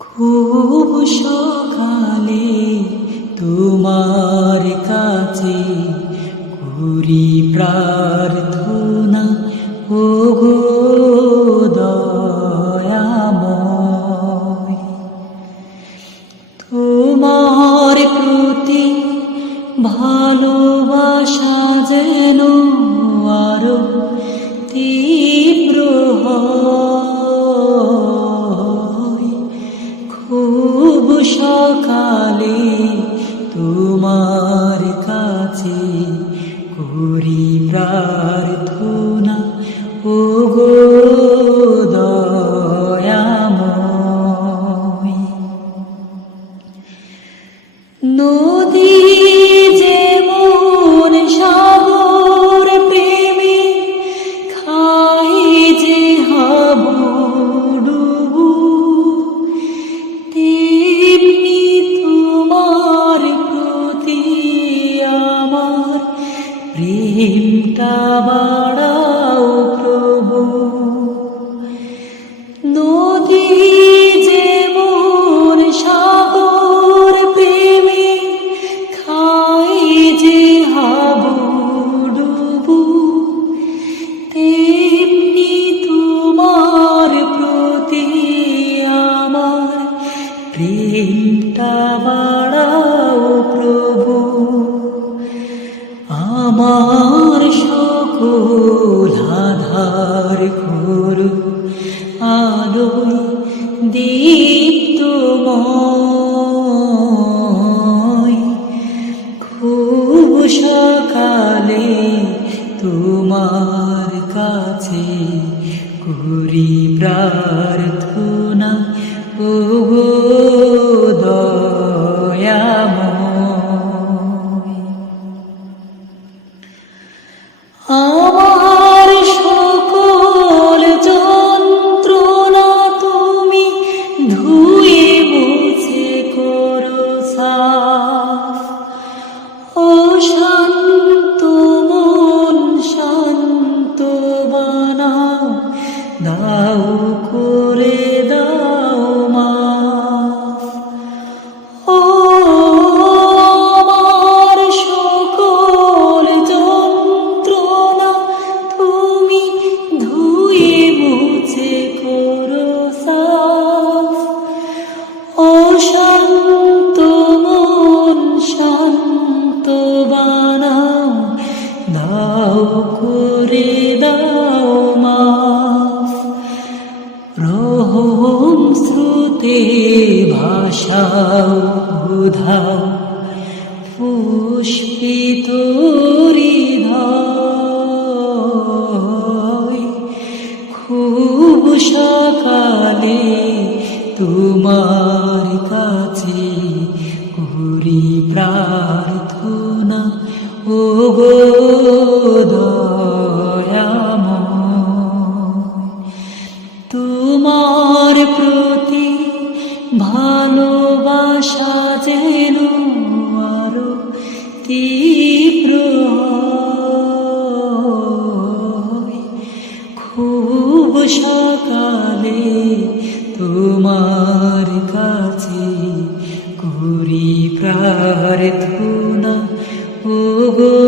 খুব সকালে তোমার কাছে করি প্রার্থনা ও গো দয়াময়। তোমার প্রতি ভালোবাসা যেন আরও তীব্র সকালে তোমার কাছে করি প্রার্থনা। প্রেমটা বাড়াও প্রভু। নদী যেমন সাগর প্রেমে খাই যে হাবুডুবু তেমনি তোমার প্রতি আমার প্রেমটা বাড়াও প্রভু। আমার সকল আধার করু আলোয় দীপ্তময় খুব সকালে তোমার কাছে করি প্রার্থনা ও আমার করে দাও মাফ। রহম শ্রুতে ভাষাও উধাও পুষ্পিত খুব সকালে তোমার কাছে করি প্রার্থনা ভালোবাসা যেন আরও তীব্র। খুব সকালে তোমার কাছে করি প্রার্থনা ও গো